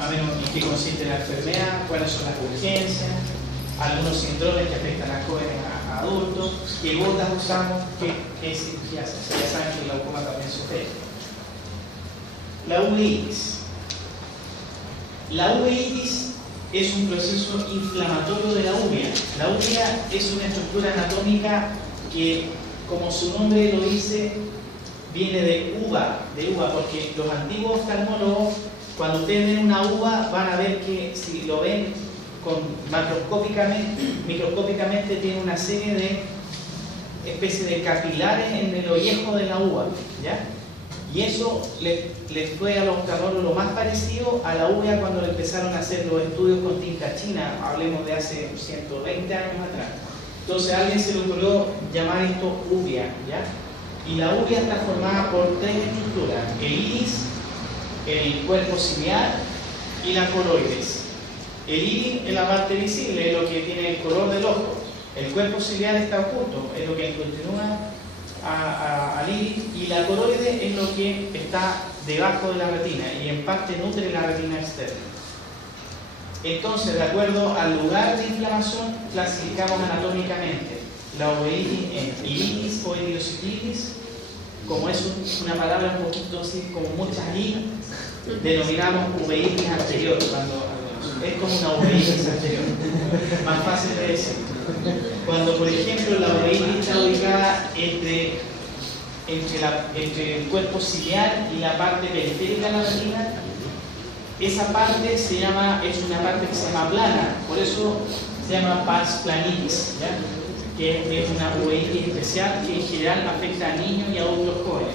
más o menos en qué consiste la enfermedad, cuáles son las urgencias, algunos síndromes que afectan a jóvenes, a adultos, qué gotas usamos, qué cirugía se hace. Ya saben que el glaucoma también sufre. La uveitis. La uveitis es un proceso inflamatorio de la uvea. La uvea es una estructura anatómica que, como su nombre lo dice, viene de uva, porque los antiguos oftalmólogos, cuando ustedes ven una uva, van a ver que si lo ven microscópicamente tiene una serie de especies de capilares en el ollejo de la uva, ¿ya? Y eso les fue a los oftalmólogos lo más parecido a la uvea cuando le empezaron a hacer los estudios con tinta china, hablemos de hace 120 años atrás. Entonces a alguien se le ocurrió llamar esto uvea, ¿ya? Y la uvea está formada por tres estructuras: el iris, el cuerpo ciliar y la coroides. El iris es la parte visible, es lo que tiene el color del ojo. El cuerpo ciliar está oculto, es lo que continúa al iris, y la coroide es lo que está debajo de la retina y en parte nutre la retina externa. Entonces, de acuerdo al lugar de inflamación, clasificamos anatómicamente la uveitis en iritis o idiositis. Como es una palabra un poquito así, como muchas i, denominamos uveitis anterior, cuando es como una uveitis anterior, más fácil de decir. Cuando, por ejemplo, la uveitis está ubicada entre el cuerpo ciliar y la parte periférica de la retina, esa parte es una parte que se llama plana, por eso se llama pars planitis, ¿ya? Que es una uveitis especial que en general afecta a niños y adultos jóvenes.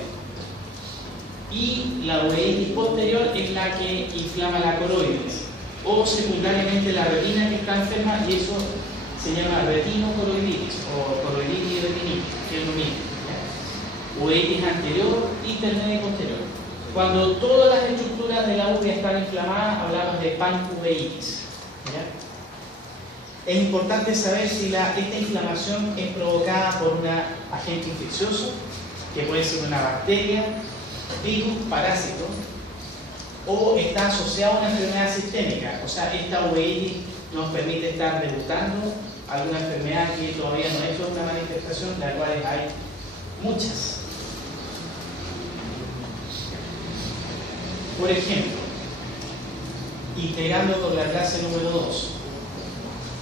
Y la uveitis posterior es la que inflama la coroides, o secundariamente la retina que está enferma, y eso se llama retinocoroiditis o coroiditis retinitis, que es lo mismo. Uveitis anterior, intermedia y posterior. Cuando todas las estructuras de la uvea están inflamadas, hablamos de panuveitis. Es importante saber si esta inflamación es provocada por un agente infeccioso, que puede ser una bacteria, virus, parásito, o está asociado a una enfermedad sistémica. O sea, esta uveitis nos permite estar debutando alguna enfermedad que todavía no ha hecho una manifestación, de las cuales hay muchas. Por ejemplo, integrando con la clase número 2,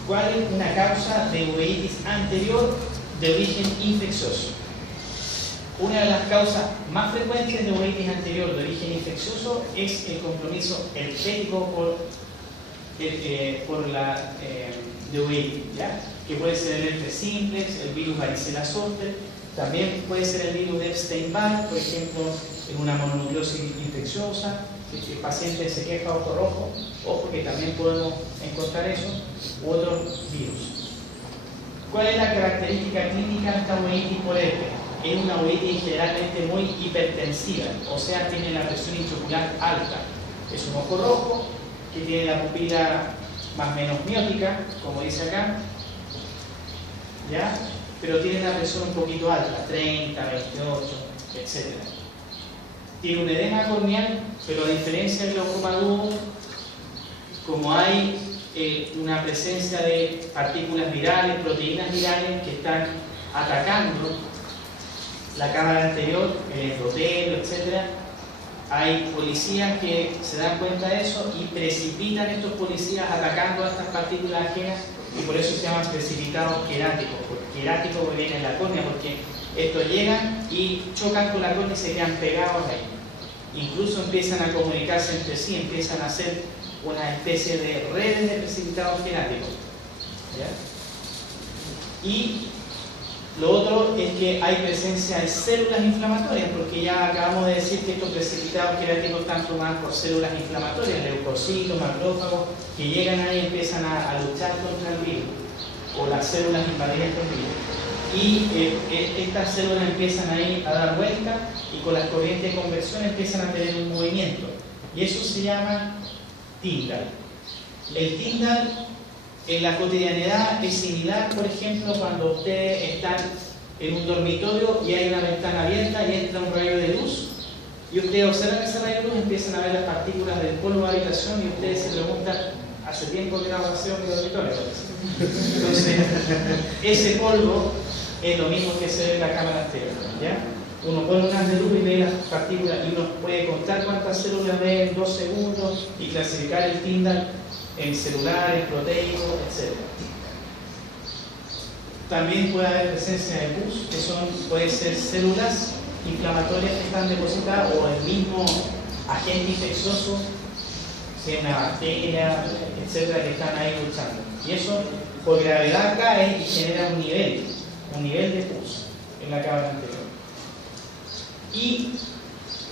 ¿cuál es una causa de uveitis anterior de origen infeccioso? Una de las causas más frecuentes de uveitis anterior de origen infeccioso es el compromiso herpético por la de uveitis, ¿ya? Que puede ser el herpes simplex, el virus varicela zoster, también puede ser el virus de Epstein-Barr, por ejemplo, en una mononucleosis infecciosa, que el paciente se queja ojo rojo, ojo que también podemos encontrar eso, u otros virus. ¿Cuál es la característica clínica de esta uveitis por herpes? Es una uveitis generalmente muy hipertensiva, o sea, tiene la presión intraocular alta. Es un ojo rojo que tiene la pupila más o menos miótica, como dice acá, ¿ya? Pero tiene la presión un poquito alta, 30, 28, etc. Tiene un edema corneal, pero a diferencia del glaucoma agudo, como hay una presencia de partículas virales, proteínas virales que están atacando la cámara anterior, el endotélio, etc., hay policías que se dan cuenta de eso y precipitan estos policías atacando a estas partículas ajenas, y por eso se llaman precipitados queráticos. Querático viene en la córnea, porque estos llegan y chocan con la córnea y se quedan pegados ahí. Incluso empiezan a comunicarse entre sí, empiezan a hacer una especie de redes de precipitados queráticos, ¿ya? Y lo otro es que hay presencia de células inflamatorias, porque ya acabamos de decir que estos precipitados queráticos están formados por células inflamatorias, leucocitos, macrófagos, que llegan ahí y empiezan a luchar contra el virus, o las células invadientes del virus. Y estas células empiezan ahí a dar vuelta y con las corrientes de conversión empiezan a tener un movimiento. Y eso se llama Tyndall. El Tyndall en la cotidianidad es similar, por ejemplo, cuando ustedes están en un dormitorio y hay una ventana abierta y entra un rayo de luz Y ustedes observan ese rayo de luz, empiezan a ver las partículas del polvo de habitación y ustedes se preguntan, hace tiempo que no hago aseo en mi dormitorio. Entonces, ese polvo es lo mismo que se ve en la cámara anterior, ¿ya? Uno pone un haz de luz y ve las partículas y uno puede contar cuántas células ve en 2 segundos y clasificar el Tyndall en celulares, proteicos, etc. También puede haber presencia de pus, que pueden ser células inflamatorias que están depositadas o el mismo agente infeccioso, sea una bacteria, etcétera, que están ahí luchando. Y eso por gravedad cae y genera un nivel de pus en la cámara anterior. Y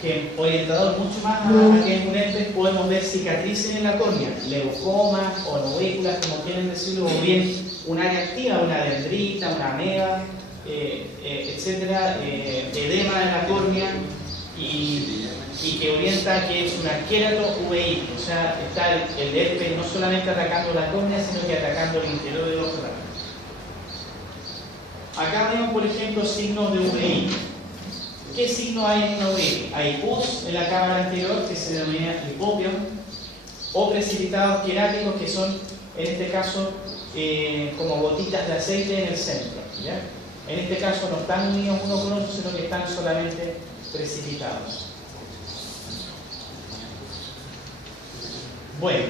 que orientador mucho más a que un herpes, podemos ver cicatrices en la córnea, leucomas o novículas, como quieren decirlo, o bien un área activa, una dendrita, una ameba, etcétera, edema en la córnea y que orienta que es una querato-uveitis, o sea, está el herpes no solamente atacando la córnea, sino que atacando el interior del ojo. Acá vemos, por ejemplo, signos de uveitis. ¿Qué signo hay en una uveitis? Hay pus en la cámara anterior, que se denomina hipopión, o precipitados queráticos, que son, en este caso, como gotitas de aceite en el centro, ¿ya? En este caso no están unidos uno con otro, sino que están solamente precipitados. Bueno,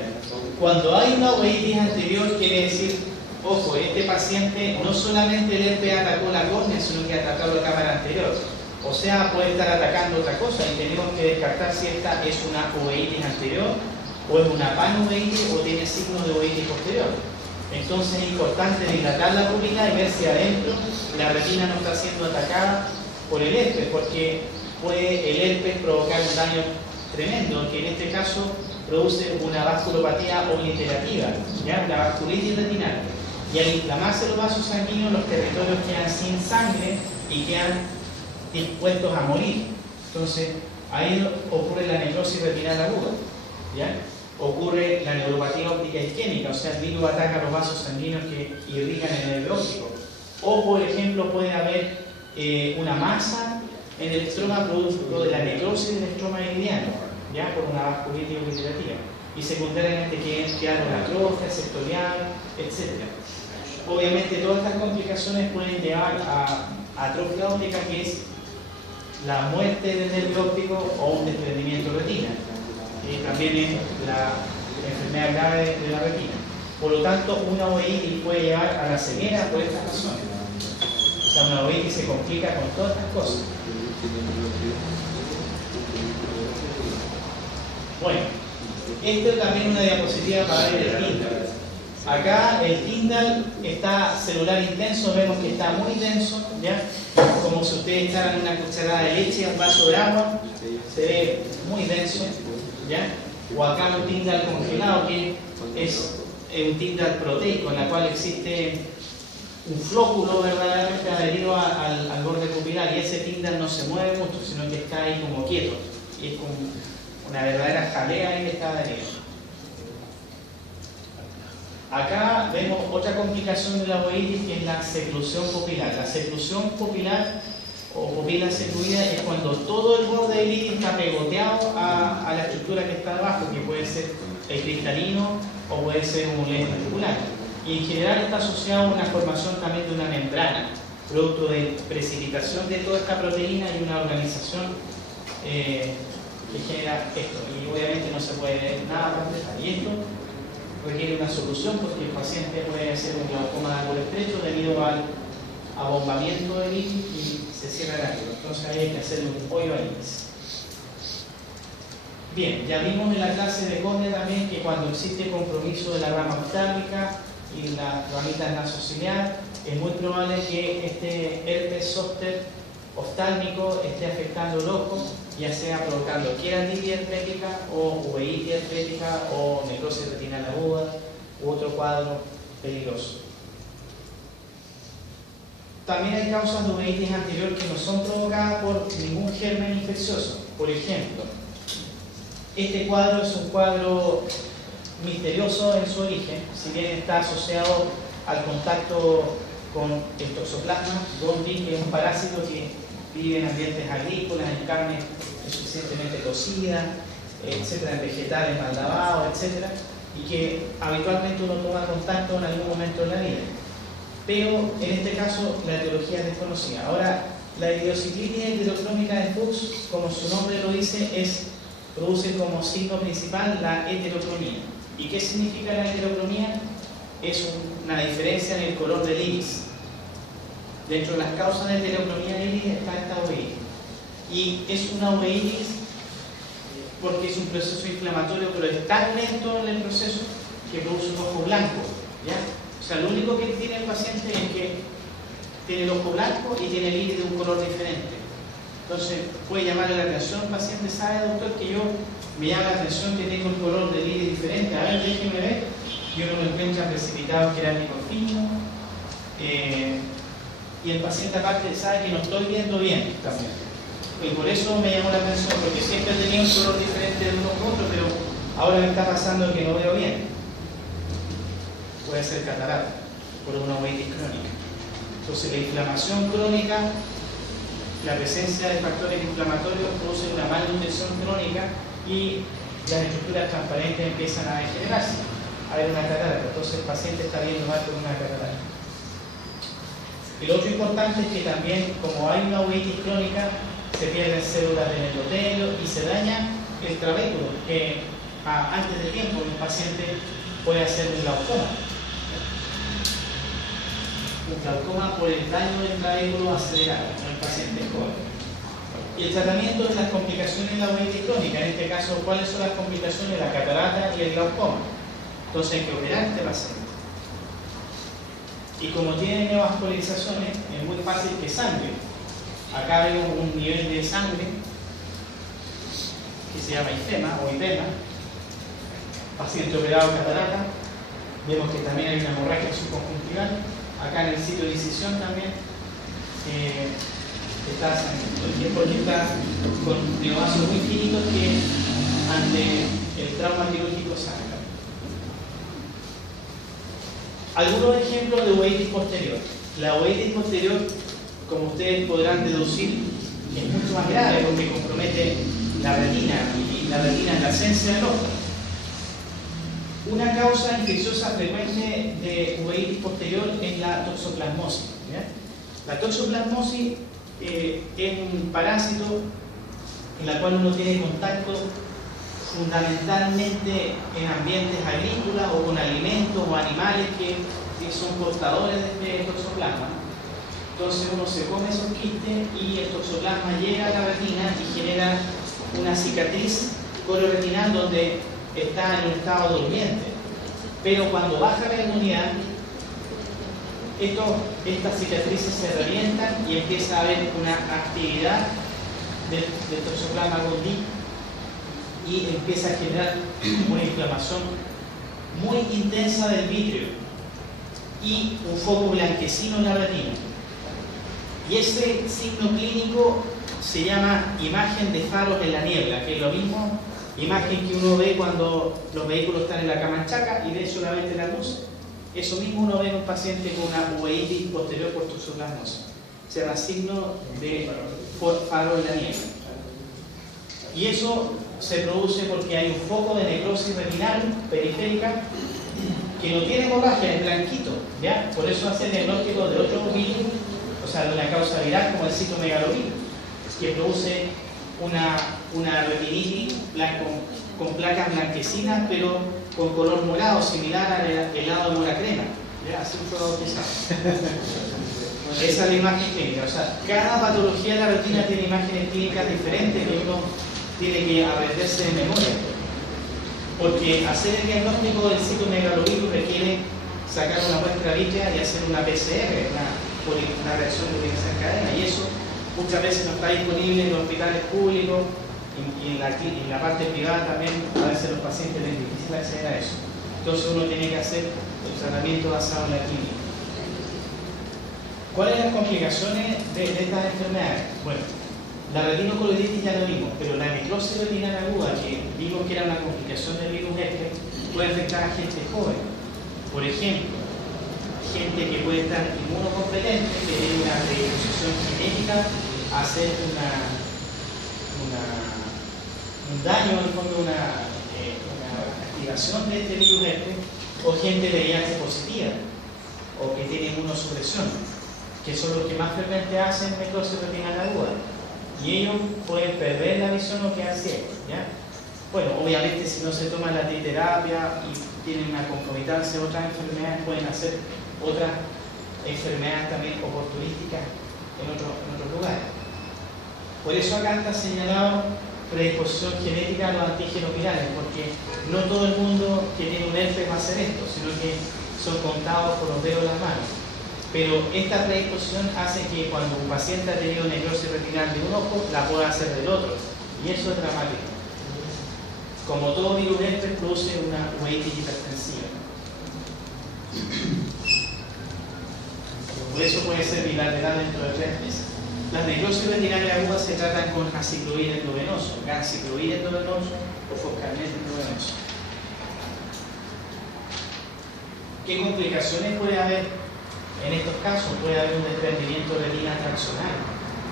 cuando hay una uveitis anterior, quiere decir, ojo, este paciente no solamente el herpes atacó la córnea, sino que atacó la cámara anterior. O sea, puede estar atacando otra cosa y tenemos que descartar si esta es una uveitis anterior o es una panuveitis o tiene signos de uveitis posterior. Entonces es importante dilatar la pupila y ver si adentro la retina no está siendo atacada por el herpes, porque puede el herpes provocar un daño tremendo, que en este caso produce una vasculopatía obliterativa, ¿ya? La vasculitis retinal. Y al inflamarse los vasos sanguíneos, los territorios quedan sin sangre y quedan dispuestos a morir. Entonces, ahí ocurre la necrosis retinal aguda, ¿ya? Ocurre la neuropatía óptica isquémica, o sea, el virus ataca los vasos sanguíneos que irrigan el nervio óptico. O, por ejemplo, puede haber una masa en el estroma producto de la necrosis del estroma iliano, ¿ya? Por una vasculitis obliterativa. Y secundariamente quedaron atrofia, sectorial, etc. Obviamente, todas estas complicaciones pueden llevar a atrofia óptica, que es la muerte del nervio óptico o un desprendimiento de retina. También es la enfermedad grave de la retina. Por lo tanto, una uveitis puede llevar a la ceguera por estas razones. O sea, una uveitis se complica con todas estas cosas. Bueno, esta es también una diapositiva para ver el Tyndall. Acá el Tyndall está celular intenso, vemos que está muy denso, ¿ya? Como si ustedes echaran una cucharada de leche en un vaso de agua, se ve muy denso, ¿ya? O acá un Tyndall congelado, que es un Tyndall proteico, en la cual existe un flóculo verdaderamente adherido al borde pupilar, y ese Tyndall no se mueve mucho, sino que está ahí como quieto, y es como una verdadera jalea ahí que está adherido. Acá vemos otra complicación de la uveitis, que es la seclusión pupilar. La seclusión pupilar o pupila secluida es cuando todo el borde del iris está pegoteado a la estructura que está abajo, que puede ser el cristalino o puede ser un lente pupilar. Y en general está asociado a una formación también de una membrana, producto de precipitación de toda esta proteína y una organización que genera esto. Y obviamente no se puede ver nada más de esto. Y esto requiere una solución, porque el paciente puede hacer un glaucoma de ángulo estrecho debido al abombamiento del iris y se cierra el ángulo. Entonces ahí hay que hacerle un pollo al iris. Bien, ya vimos en la clase de córnea también que cuando existe compromiso de la rama oftálmica y la ramita nasociliar, es muy probable que este herpes zóster oftálmico esté afectando el ojo, ya sea provocando queratitis herpética o uveitis herpética o necrosis retinal aguda u otro cuadro peligroso. También hay causas de uveitis anterior que no son provocadas por ningún germen infeccioso. Por ejemplo, este cuadro es un cuadro misterioso en su origen, si bien está asociado al contacto con el toxoplasma gondii, que es un parásito que vive en ambientes agrícolas, en carne es suficientemente cocida, etcétera, en vegetales mal lavados, etcétera, y que habitualmente uno toma contacto en algún momento de la vida. Pero en este caso la etiología es desconocida. Ahora, la idiosinclinia heterocrómica de Fuchs, como su nombre lo dice, produce como signo principal la heterocromía. ¿Y qué significa la heterocromía? Es una diferencia en el color del iris. Dentro de las causas de heterocromía del iris está esta uveitis. Y es una uveitis porque es un proceso inflamatorio, pero es tan lento en el proceso que produce un ojo blanco, ¿ya? O sea, lo único que tiene el paciente es que tiene el ojo blanco y tiene el iris de un color diferente. Entonces, puede llamarle la atención al paciente, ¿sabe, doctor, que yo me llama la atención que tengo el color del iris diferente? A ver, déjeme ver. Y uno lo encuentra precipitado querático fino. Y el paciente aparte sabe que no estoy viendo bien también. Y por eso me llamó la atención, porque siempre he tenido un color diferente de uno u otro, pero ahora me está pasando que no veo bien. Puede ser catarata por una uveitis crónica. Entonces la inflamación crónica, la presencia de factores inflamatorios produce una malnutrición crónica y las estructuras transparentes empiezan a degenerarse. Hay una catarata, entonces el paciente está viendo mal con una catarata. Y lo otro importante es que también, como hay una uveitis crónica, se pierden células del endotelio y se daña el trabéculo, que antes de tiempo un paciente puede hacer un glaucoma. Un glaucoma por el daño del trabéculo acelerado en el paciente joven. Y el tratamiento de las complicaciones de la uveitis crónica, en este caso, ¿cuáles son las complicaciones? La catarata y el glaucoma. Entonces hay que operar a este paciente. Y como tiene neovascularizaciones, es muy fácil que sangre. Acá vemos un nivel de sangre que se llama ifema o ipema. Paciente operado de catarata. Vemos que también hay una hemorragia subconjuntival. Acá en el sitio de incisión también está sangrando. Porque está con neovasos muy finitos que ante el trauma quirúrgico sangra. Algunos ejemplos de uveitis posterior. La uveitis posterior, como ustedes podrán deducir, es mucho más grave porque compromete la retina, y la retina es la esencia del ojo. Una causa infecciosa frecuente de uveitis posterior es la toxoplasmosis, ¿ya? La toxoplasmosis es un parásito en la cual uno tiene contacto fundamentalmente en ambientes agrícolas o con alimentos o animales que son portadores de este toxoplasma. Entonces uno se come esos quistes y el toxoplasma llega a la retina y genera una cicatriz coloretinal donde está en un estado durmiente. Pero cuando baja la inmunidad, estas cicatrices se revientan y empieza a haber una actividad del toxoplasma gondii y empieza a generar una inflamación muy intensa del vítreo y un foco blanquecino en la retina. Y ese signo clínico se llama imagen de faros en la niebla, que es lo mismo imagen que uno ve cuando los vehículos están en la camanchaca y ve solamente la luz. Eso mismo uno ve en un paciente con una uveitis posterior por toxoplasmosis. Se llama signo de faro en la niebla. Y eso se produce porque hay un foco de necrosis retinal periférica que no tiene hemorragia, es blanquito, ¿ya? Por eso hace el diagnóstico de otro virus, o sea, de una causa viral como el citomegalovirus, que produce una retinitis con placas blanquecinas, pero con color morado, similar al helado de mora crema. ¿Ya? Así fue bautizado. Esa es la imagen clínica. O sea, cada patología de la retina tiene imágenes clínicas diferentes que uno tiene que aprenderse de memoria. Porque hacer el diagnóstico del citomegalovirus requiere sacar una muestra vítrea y hacer una PCR, una reacción de polimerasa en cadena, y eso muchas veces no está disponible en los hospitales públicos y en la parte privada también a veces los pacientes les es difícil acceder a eso. Entonces uno tiene que hacer el tratamiento basado en la clínica. ¿Cuáles son las complicaciones de estas enfermedades? Bueno, la retinocolitis ya lo vimos, pero la necrosis retinal aguda, que vimos que era una complicación del virus herpes, puede afectar a gente joven. Por ejemplo, gente que puede estar inmunocompetente, que tiene una predisposición genética a hacer una un daño, en el fondo una activación de este virus herpes, o gente de VIH positiva, o que tiene inmunosupresión, que son los que más frecuente hacen necrosis retinal aguda. Y ellos pueden perder la visión o quedar ciegos, ¿ya? Bueno, obviamente si no se toma la triterapia y tienen una concomitancia de otras enfermedades, pueden hacer otras enfermedades también oportunísticas en otros lugares. Por eso acá está señalado predisposición genética a los antígenos virales, porque no todo el mundo que tiene un herpes va a hacer esto, sino que son contados por los dedos de las manos. Pero esta predisposición hace que cuando un paciente ha tenido necrosis retinal de un ojo, la pueda hacer del otro. Y eso es dramático. Como todo virus herpes, produce una uveitis hipertensiva. Por eso puede ser bilateral dentro de 3 meses. Las necrosis retinales agudas se tratan con aciclovir endovenoso, ganciclovir endovenoso o foscarnet endovenoso. ¿Qué complicaciones puede haber en estos casos? Puede haber un desprendimiento de retina traccional,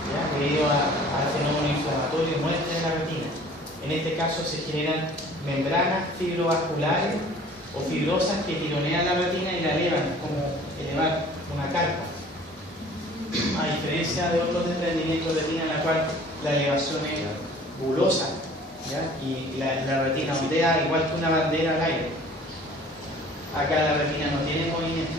¿ya? Debido al fenómeno inflamatorio y muerte de la retina. En este caso se generan membranas fibrovasculares o fibrosas que tironean la retina y la elevan, como elevar una carpa. A diferencia de otros desprendimientos de retina en la cual la elevación es bulosa, ¿ya? Y la retina ondea igual que una bandera al aire. Acá la retina no tiene movimiento.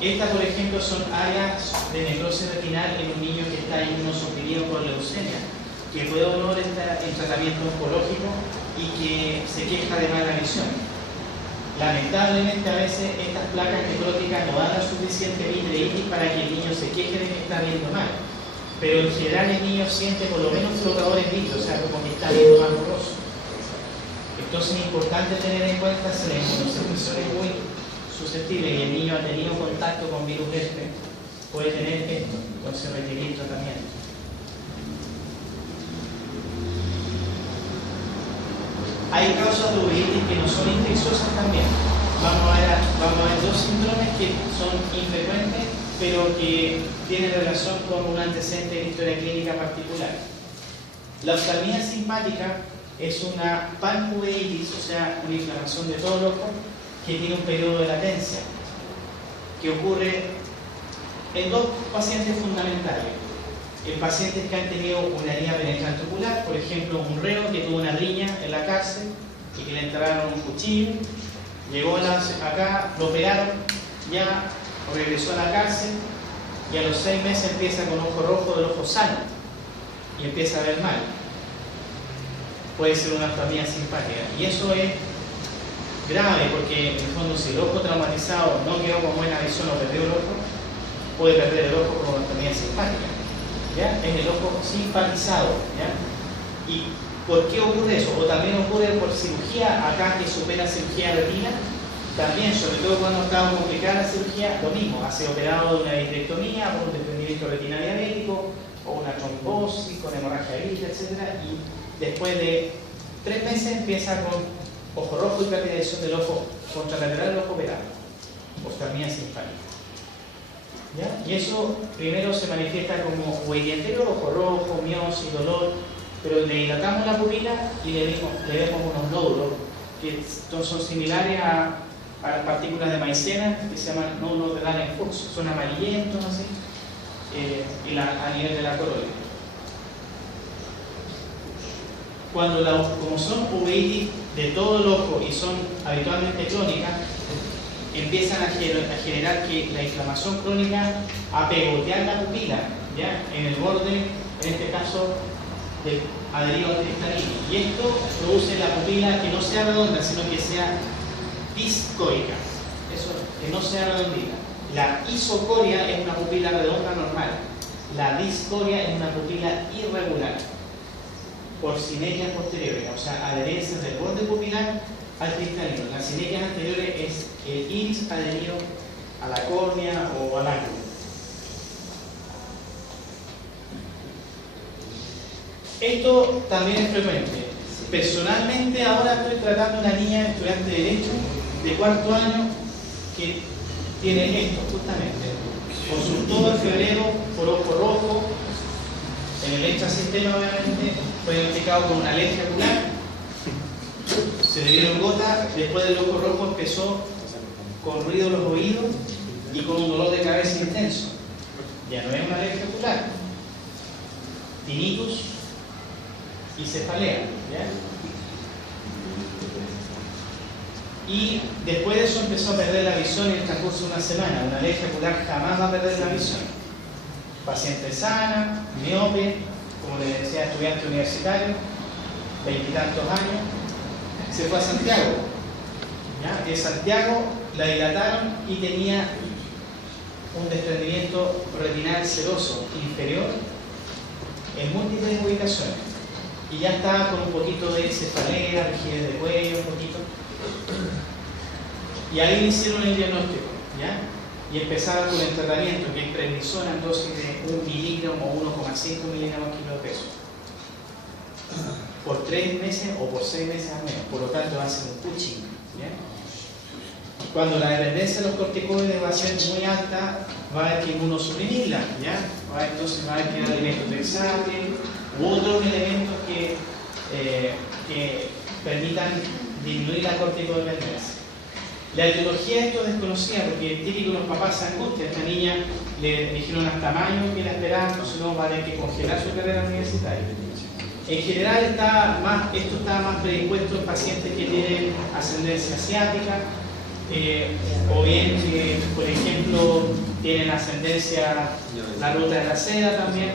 Estas, por ejemplo, son áreas de necrosis retinal en un niño que está inmunosuprimido por leucemia, que fue donor en tratamiento oncológico y que se queja de mala visión. Lamentablemente, a veces estas placas necróticas no dan la suficiente vitreitis para que el niño se queje de que está viendo mal. Pero en general el niño siente por lo menos flotadores vítreo, o sea, como que está viendo más borroso. Entonces es importante tener en cuenta si la inmunosupresión es muy susceptible y el niño ha tenido contacto con virus herpes, puede tener esto, entonces requerir tratamiento. Hay causas de uveitis que no son infecciosas también. Vamos a ver 2 síndromes que son infrecuentes, pero que tienen relación con un antecedente de historia clínica particular. La oftalmía simpática es una panuveitis, o sea, una inflamación de todo el ojo, que tiene un periodo de latencia, que ocurre en 2 pacientes fundamentales. En pacientes que han tenido una herida penetrante ocular, por ejemplo, un reo que tuvo una riña en la cárcel y que le entraron un cuchillo, llegó acá, lo operaron, ya regresó a la cárcel y a los 6 meses empieza con ojo rojo del ojo sano y empieza a ver mal. Puede ser una oftalmía simpática. Y eso es grave porque, en el fondo, si el ojo traumatizado no quedó con buena visión o perdió el ojo, puede perder el ojo como oftalmía simpática. ¿Ya? Es el ojo simpatizado, ¿ya? ¿Y por qué ocurre eso? O también ocurre por cirugía, acá que supera cirugía de retina, también, sobre todo cuando está complicada la cirugía, lo mismo, hace operado de una vitrectomía, por un desprendimiento retinal diabético, o una trombosis con hemorragia vírica, etc. Y después de 3 meses empieza con ojo rojo y pérdida de visión del ojo contralateral del ojo operado, oftalmía simpática. ¿Ya? Y eso primero se manifiesta como uveitis anterior, ojo rojo, miosis, dolor, pero le dilatamos la pupila y le vemos unos nódulos que son similares a las partículas de maicena que se llaman nódulos de Dunning-Fuchs, son amarillentos así, a nivel de la coroide. Como son uveitis de todo el ojo y son habitualmente crónicas, empiezan a generar que la inflamación crónica a pegotear la pupila, ¿ya? En el borde, en este caso, del adherido cristalino. Y esto produce la pupila que no sea redonda, sino que sea discoica. Eso, que no sea redondita. La isocoria es una pupila redonda normal. La discoria es una pupila irregular, por sinequias posteriores, o sea, adherencias del borde pupilar al cristalino. Las sinequias anteriores es el iris adherido a la córnea o al ángulo. Esto también es frecuente. Personalmente ahora estoy tratando a una niña estudiante de Derecho de 4º año que tiene esto justamente. Consultó en febrero por ojo rojo, En el extrasistema, obviamente, fue diagnosticado con una alergia ocular, se le dieron gotas, después del ojo rojo empezó con ruido en los oídos y con un dolor de cabeza intenso. Ya no es una alergia ocular. Tinnitus y cefalea, ¿ya? Y después de eso empezó a perder la visión en el transcurso de una semana. Una alergia ocular jamás va a perder la visión. Paciente sana, miope, como le decía, estudiante universitario, 20 y tantos años, se fue a Santiago. ¿Ya? En Santiago la dilataron y tenía un desprendimiento retinal seroso inferior en múltiples ubicaciones. Y ya estaba con un poquito de cefalea, rigidez de cuello, un poquito. Y ahí hicieron el diagnóstico, ¿ya? Y empezaron con el tratamiento, que es prednisona en dosis de 1 miligramo o 1,5 miligramos kilo de peso. Por 3 meses o por 6 meses al menos. Por lo tanto, va a ser un pushing, ¿ya? Cuando la dependencia de los corticoides va a ser muy alta, va a haber que inmunosuprimirla, ¿ya? Entonces va a haber que dar alimentos de examen u otros elementos que permitan disminuir la corticodependencia. La etiología de esto es desconocida porque es típico que los papás se angustian. A esta niña le dijeron hasta mayo que la esperaban, entonces no va a tener que congelar su carrera universitaria. En general esto está más predispuesto en pacientes que tienen ascendencia asiática, o bien que, por ejemplo, tienen ascendencia la ruta de la seda también,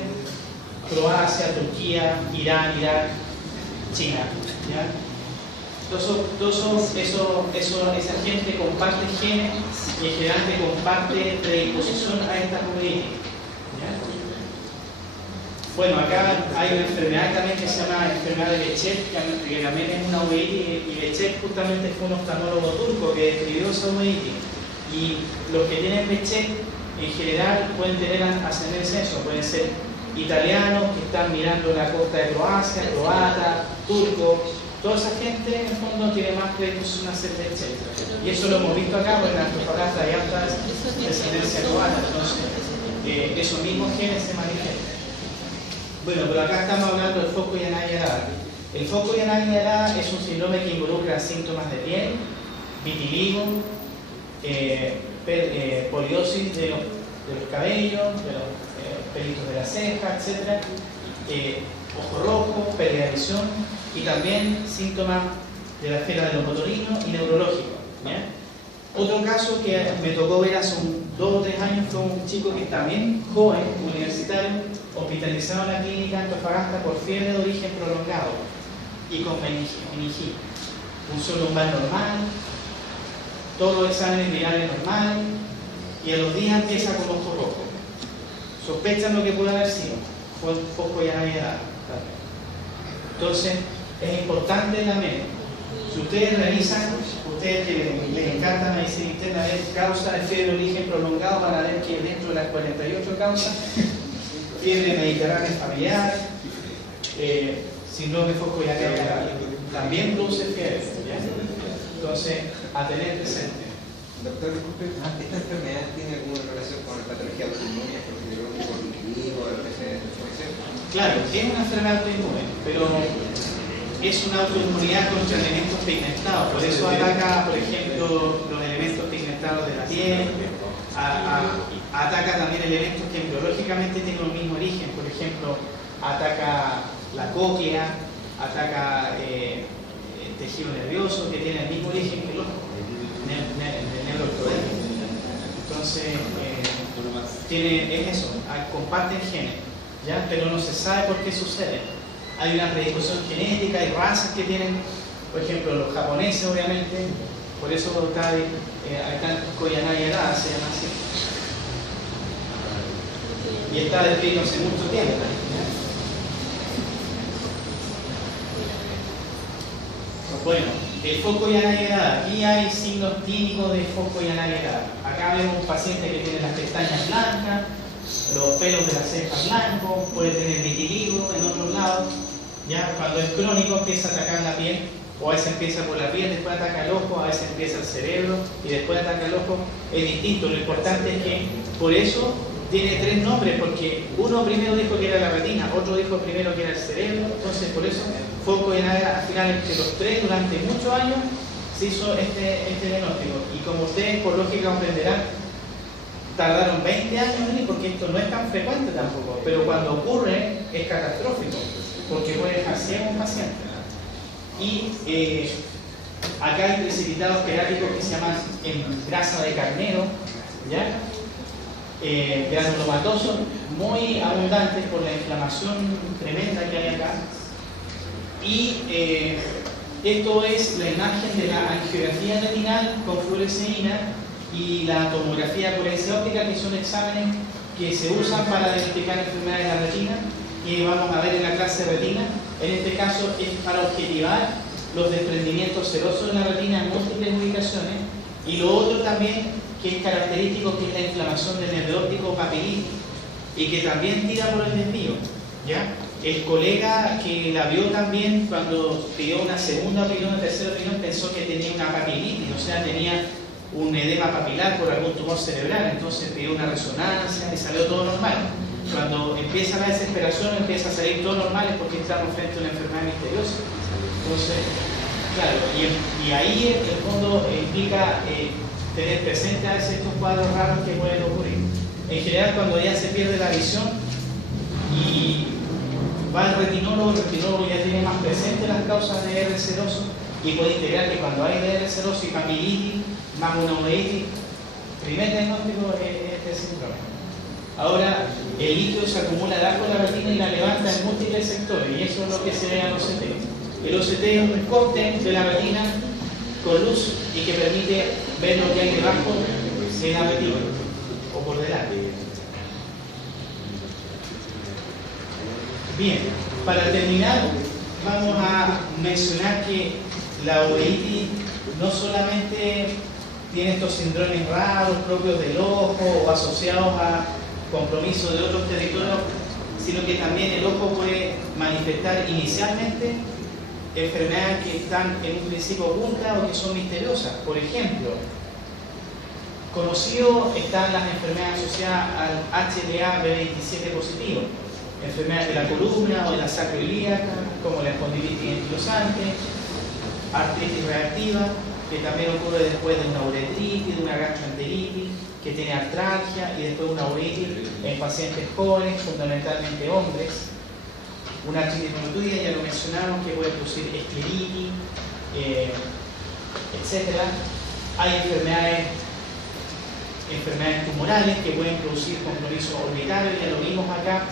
Croacia, Turquía, Irán, Irak, China, ¿ya? Esa gente comparte genes y en general comparte predisposición a esta uveitis. Bueno, acá hay una enfermedad también que se llama enfermedad de Behçet, que también es una uveitis, y Behçet justamente fue un oftalmólogo turco que describió esa uveitis. Y los que tienen Behçet en general pueden tener ascendencia a eso, pueden ser italianos que están mirando la costa de Croacia, croata, turcos. Toda esa gente en el fondo tiene más predisposición a hacer Behçet. Y eso lo hemos visto acá porque en Antofagasta hay alta descendencia croata, entonces esos mismos genes se manifiestan. Bueno, pero acá estamos hablando del foco Yanagi-Arada. El foco Yanagi-Arada es un síndrome que involucra síntomas de piel, vitiligo, poliosis de los cabellos, de los pelitos de la ceja, etc. Ojo rojo, pérdida de visión y también síntomas de la esfera de los motorinos y neurológicos. ¿Ya? Otro caso que me tocó ver hace 2 o 3 años fue un chico que también joven, universitario, hospitalizado en la clínica Antofagasta por fiebre de origen prolongado y con meningitis. Función lumbar normal, todos los exámenes virales normales y a los días empieza con ojo rojo. Sospechan lo que puede haber sido, fue un foco Yanagi-Arada. Entonces, es importante la mente. Si ustedes revisan, ustedes que les encanta la medicina interna, ver causa de fiebre de origen prolongado, van a ver que dentro de las 48 causas, fiebre mediterránea familiar, síndrome de foco Yanagi-Arada, también produce fiebre, ¿ya? Entonces, a tener presente. Doctor, disculpe, ¿esta enfermedad tiene alguna relación con la patología autoinmune, por vitiligo, Claro, es una enfermedad autoinmune, pero es una autoinmunidad contra elementos pigmentados, por eso ataca, por ejemplo, los elementos pigmentados de la piel, ataca también elementos que embriológicamente tienen el mismo origen, por ejemplo, ataca la cóclea, ataca el tejido nervioso que tiene el mismo origen que el ojo, el neuroectodérmico. Entonces, es eso, comparten genes, ¿ya? Pero no se sabe por qué sucede. Hay una predisposición genética, hay razas que tienen, por ejemplo, los japoneses, obviamente, por eso hay tantos Yanagi-Arada, se llama así. Y está descrito hace mucho tiempo. Bueno, el foco Yanagi-Arada. Aquí hay signos clínicos de foco Yanagi-Arada. Acá vemos un paciente que tiene las pestañas blancas, los pelos de las cejas blancos, puede tener vitiligo en otros lados. ¿Ya? Cuando es crónico empieza a atacar la piel, o a veces empieza por la piel, después ataca el ojo, a veces empieza el cerebro y después ataca el ojo. Es distinto, lo importante es que por eso tiene tres nombres porque uno primero dijo que era la retina, otro dijo primero que era el cerebro, entonces por eso foco en al final entre los tres durante muchos años se hizo este diagnóstico. Y como ustedes por lógica comprenderán, tardaron 20 años en ir porque esto no es tan frecuente tampoco, pero cuando ocurre es catastrófico porque puede dejar ciego a un paciente. Y acá hay precipitados queráticos que se llaman grasa de carnero, ¿ya? Granulomatosos muy abundantes por la inflamación tremenda que hay acá. Y esto es la imagen de la angiografía retinal con fluoresceína y la tomografía coherencia óptica, que son exámenes que se usan para diagnosticar enfermedades de la retina, que vamos a ver en la clase de retina. En este caso es para objetivar los desprendimientos serosos de la retina en múltiples ubicaciones, y lo otro también que es característico, que es la inflamación del nervio óptico papilitis, y que también tira por el desvío, ¿ya? El colega que la vio también, cuando pidió una segunda opinión, una tercera opinión, pensó que tenía una papilitis, o sea, tenía un edema papilar por algún tumor cerebral, entonces pidió una resonancia y salió todo normal. Cuando empieza la desesperación, empieza a salir todo normal, es porque estamos frente a una enfermedad misteriosa. Entonces, claro, y ahí en el fondo implica tener presente a veces estos cuadros raros que pueden ocurrir. En general, cuando ya se pierde la visión y va al retinólogo, el retinólogo ya tiene más presente las causas de DR seroso y puede integrar que cuando hay DR seroso y papilitis más una uveitis, primer diagnóstico es este síndrome. Ahora, el líquido se acumula debajo de la retina y la levanta en múltiples sectores, y eso es lo que se ve al OCT. El OCT es un corte de la retina con luz y que permite ver lo que hay debajo de la retina o por delante. Bien, para terminar, vamos a mencionar que la uveitis no solamente tiene estos síndromes raros propios del ojo o asociados a compromiso de otros territorios, sino que también el ojo puede manifestar inicialmente enfermedades que están en un principio ocultas o que son misteriosas. Por ejemplo, conocido están las enfermedades asociadas al HLA-B27 positivo, enfermedades de la columna o de la sacroiliaca, como la espondilitis anquilosante, artritis reactiva, que también ocurre después de una uretritis, de una gastroenteritis, que tiene artralgia, y después una uveitis en pacientes jóvenes, fundamentalmente hombres. Una artritis reumatoidea, ya lo mencionamos, que puede producir escleritis, etc. Hay enfermedades tumorales que pueden producir compromiso orbitario, ya lo vimos acá,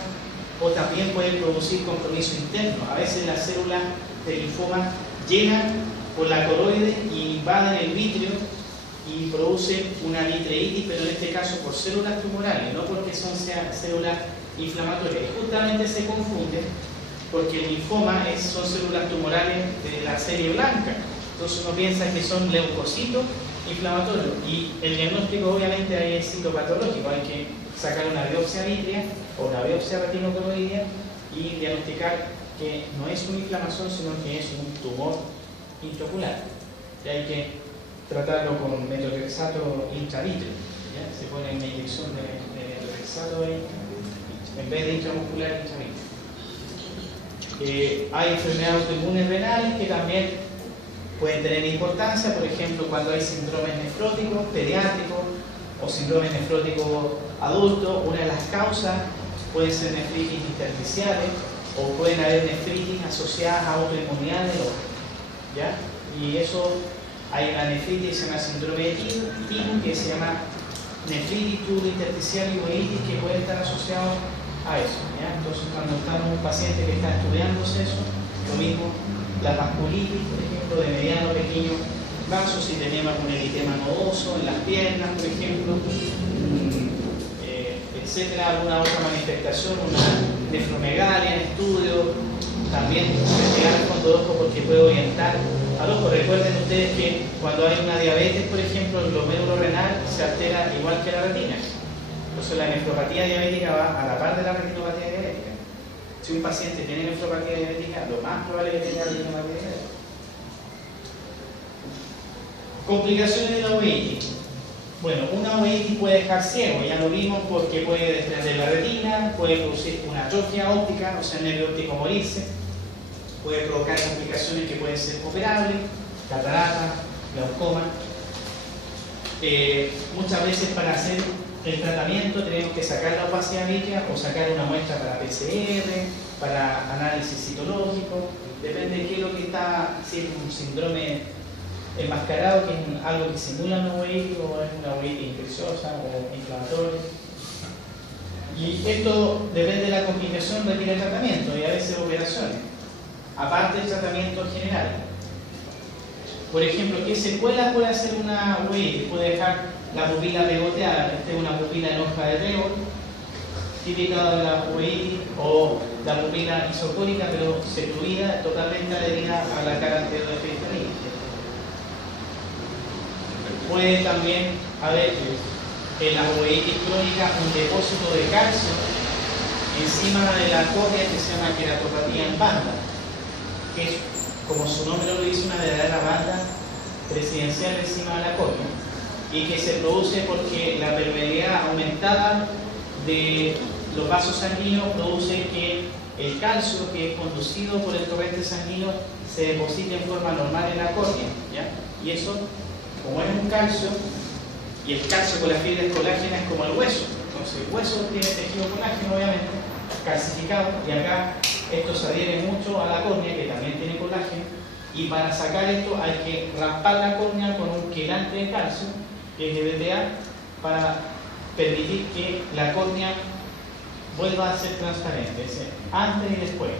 o también pueden producir compromiso interno. A veces las células de linfoma llegan por la coroide y invaden el vítreo y producen una vitreitis, pero en este caso por células tumorales, no porque son células inflamatorias. Y justamente se confunde porque el linfoma son células tumorales de la serie blanca. Entonces uno piensa que son leucocitos inflamatorios, y el diagnóstico obviamente ahí es citopatológico. Hay que sacar una biopsia vítrea o una biopsia retinocoroidea y diagnosticar que no es una inflamación, sino que es un tumor intraocular. Y hay que tratarlo con metotrexato intravitreo. Se pone una inyección de metotrexato ahí en vez de intramuscular, intravitreo. Hay enfermedades autoinmunes renales que también pueden tener importancia, por ejemplo, cuando hay síndromes nefróticos pediátricos o síndromes nefróticos adultos. Una de las causas pueden ser nefritis intersticiales o pueden haber nefritis asociadas a autoinmunidad del ojo, ¿ya? Y eso, hay una nefritis que se llama síndrome de Tinu, que se llama nefritis tubulointersticial y uveitis, que pueden estar asociados a eso, ¿ya? Entonces, cuando estamos un paciente que está estudiándose eso, lo mismo la vasculitis, por ejemplo, de mediano pequeño vaso, si tenemos un eritema nodoso en las piernas, por ejemplo, etcétera, alguna otra manifestación, una nefromegalia en estudio, también investigar el fondo de ojo porque puede orientar al ojo. Recuerden ustedes que cuando hay una diabetes, por ejemplo, el glomérulo renal se altera igual que la retina. Entonces la nefropatía diabética va a la par de la retinopatía diabética. Si un paciente tiene nefropatía diabética, lo más probable es que tenga retinopatía diabética. Complicaciones de la uveitis. Bueno, una uveitis puede dejar ciego, ya lo vimos, porque puede desprender la retina, puede producir una atrofia óptica, o sea, el nervio óptico morirse, puede provocar complicaciones que pueden ser operables, catarata, glaucoma. Muchas veces para hacer el tratamiento tenemos que sacar la opacidad vítrea o sacar una muestra para PCR, para análisis citológico, depende de qué es lo que está, si es un síndrome enmascarado, que es algo que simula una uveitis o es una uveitis infecciosa o inflamatoria. Y esto depende de la complicación, requiere tratamiento y a veces operaciones, aparte del tratamiento general. Por ejemplo, ¿qué secuelas puede hacer una uveitis? Puede dejar la pupila pegoteada, esta es una pupila en hoja de trébol, típica de la uveitis, o la pupila isocórica pero secluida, totalmente adherida a la cara anterior del perineo. Puede también haber en la uveitis crónica un depósito de calcio encima de la córnea que se llama queratopatía en banda, que es, como su nombre lo dice, una verdadera banda presidencial encima de la córnea, y que se produce porque la permeabilidad aumentada de los vasos sanguíneos produce que el calcio que es conducido por el torrente sanguíneo se deposite en forma normal en la córnea, ¿ya? Y eso, como es un calcio, y el calcio con las fibras colágenas es como el hueso, entonces el hueso tiene tejido colágeno obviamente, calcificado, y acá esto se adhiere mucho a la córnea, que también tiene colágeno, y para sacar esto hay que raspar la córnea con un quelante de calcio, que es EDTA, para permitir que la córnea vuelva a ser transparente, es decir, antes y después.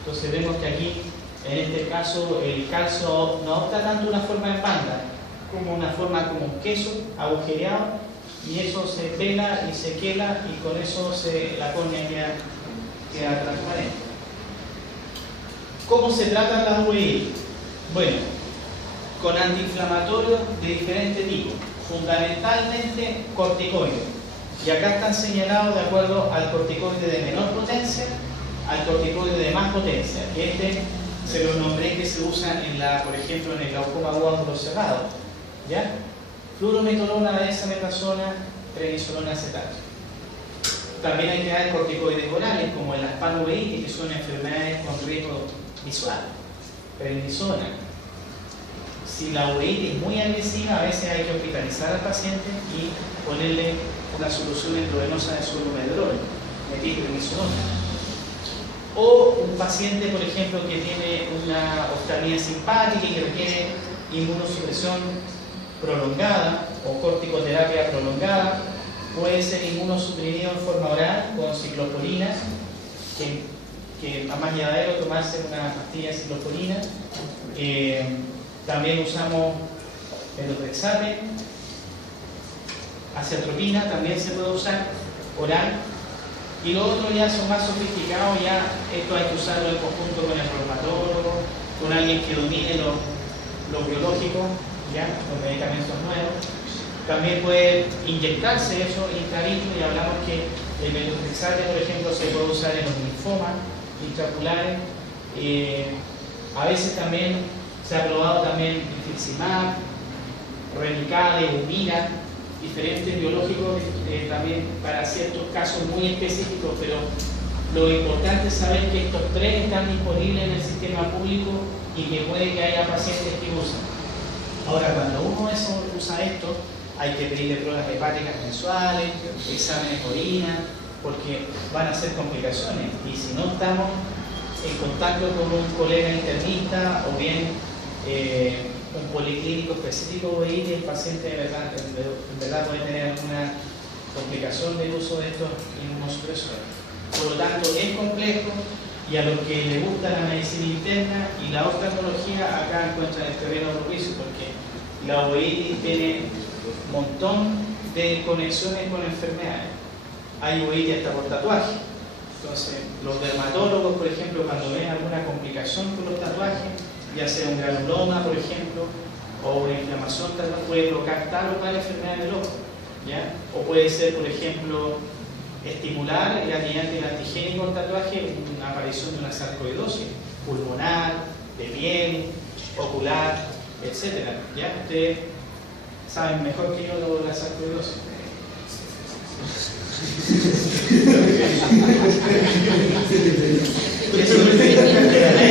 Entonces vemos que aquí, en este caso, el calcio no adopta tanto una forma en banda, como una forma como un queso agujereado, y eso se pela y se quela, y con eso la córnea queda transparente. ¿Cómo se tratan las uveitis? Bueno, con antiinflamatorios de diferente tipo, fundamentalmente corticoides. Y acá están señalados de acuerdo al corticoide de menor potencia, al corticoide de más potencia. Este se lo nombré que se usa por ejemplo, en el glaucoma agudo cerrado. ¿Ya? Fluorometolona, desametasona, prednisolona acetato. También hay que dar corticoides orales, como el asparoveitis, que son enfermedades con riesgo visual. Prednisona. Si la uveitis es muy agresiva, a veces hay que hospitalizar al paciente y ponerle una solución endovenosa de suero-medrol, metilprednisolona. O un paciente, por ejemplo, que tiene una oftalmia simpática y que requiere inmunosupresión prolongada o corticoterapia prolongada, puede ser inmunosuprimido en forma oral con ciclosporina, que es más llevadero tomarse una pastilla de ciclosporina. También usamos metotrexate, aciatropina también se puede usar oral. Y los otros ya son más sofisticados, ya esto hay que usarlo en conjunto con el reumatólogo, con alguien que domine lo biológico, ya, los medicamentos nuevos. También puede inyectarse eso intravitro, y hablamos que el metotrexate, por ejemplo, se puede usar en los linfomas intraoculares. A veces también se ha probado también infliximab, Remicade, Humira, diferentes biológicos también para ciertos casos muy específicos, pero lo importante es saber que estos tres están disponibles en el sistema público y que puede que haya pacientes que usan. Ahora, cuando uno usa esto, hay que pedirle pruebas hepáticas mensuales, exámenes de orina, porque van a ser complicaciones, y si no estamos en contacto con un colega internista o bien un policlínico específico de uveitis, el paciente en verdad puede tener alguna complicación del uso de estos inmunosupresores. Por lo tanto, es complejo, y a los que les gusta la medicina interna y la oftalmología, acá encuentran el terreno propicio, porque la uveitis tiene un montón de conexiones con enfermedades. Hay uveitis hasta por tatuaje. Entonces, los dermatólogos, por ejemplo, cuando ven alguna complicación con los tatuajes, ya sea un granuloma, por ejemplo, o una inflamación, puede provocar tal o cual enfermedad del ojo, ¿ya? O puede ser, por ejemplo, estimular mediante el antigénico del tatuaje una aparición de una sarcoidosis pulmonar, de piel, ocular, etc. ¿Ya? Ustedes saben mejor que yo lo de la sarcoidosis. Eso